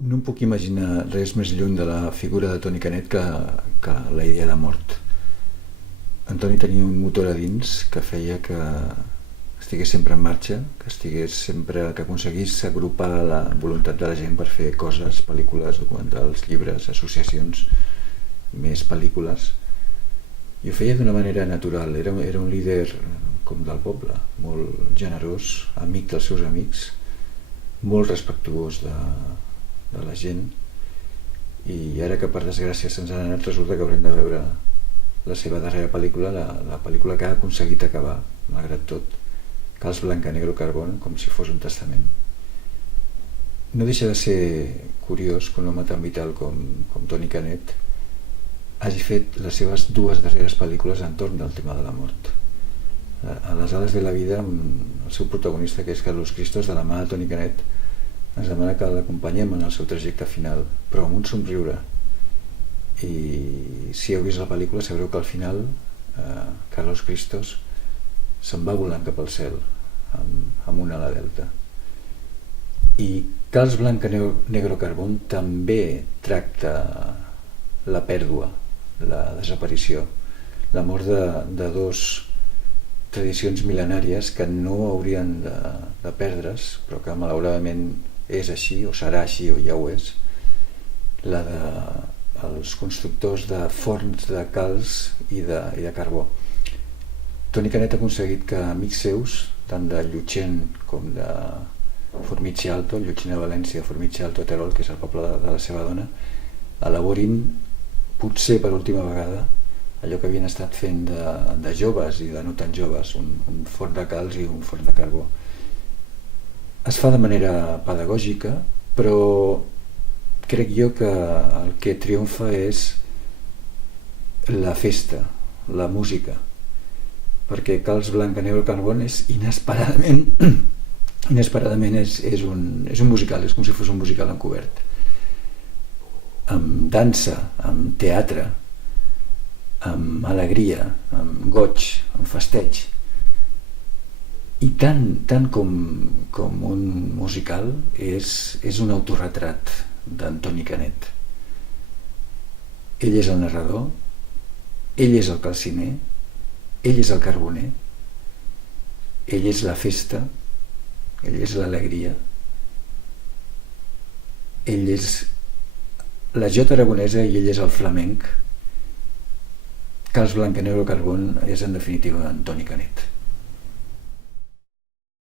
No em puc imaginar res més lluny de la figura de Toni Canet que la idea de mort. En Toni tenia un motor a dins que feia que estigués sempre en marxa, que aconseguís agrupar la voluntat de la gent per fer coses, pel·lícules, documentals, llibres, associacions, més pel·lícules. I ho feia d'una manera natural. Era un líder com del poble, molt generós, amic dels seus amics, molt respectuós de la gent. I ara que per desgràcia se'ns han anat, resulta que haurem de veure la seva darrera pel·lícula, la pel·lícula que ha aconseguit acabar, malgrat tot, Cals Blanca-Negro Carbón, com si fos un testament. No deixa de ser curiós que un home tan vital com Toni Canet hagi fet les seves dues darreres pel·lícules entorn del tema de la mort. A Les ales de la vida, el seu protagonista, que és Carlos Cristos, de la mà de Toni Canet, ens demana que l'acompanyem en el seu trajecte final, però amb un somriure. I si heu vist la pel·lícula sabreu que al final Carlos Cristos se'n va volant cap al cel amb una ala delta. I Cals Blanca-Negro Carbón també tracta la pèrdua, la desaparició, la mort de dos tradicions mil·lenàries que no haurien de perdre's, però que malauradament és així, o serà així, o ja ho és, la dels constructors de forns de calç i de carbó. Toni Canet ha aconseguit que amics seus, tant de Llutxent com de Formiche Alto, Llutxent a València, Formiche Alto a Terol, que és el poble de la seva dona, elaborin, potser per última vegada, allò que havien estat fent de joves i de no tan joves, un forn de calç i un forn de carbó. Es fa de manera pedagògica, però crec jo que el que triomfa és la festa, la música, perquè Cals Blanca-Negro Carbón és inesperadament és un musical, és com si fos un musical encobert, amb dansa, amb teatre, amb alegria, amb goig, amb festeig. I tant com un musical és un autorretrat d'en Toni Canet. Ell és el narrador, ell és el calciner, ell és el carboner, ell és la festa, ell és l'alegria, ell és la jota aragonesa i ell és el flamenc. Cals Blanca-Negro Carbón és en definitiva en Toni Canet.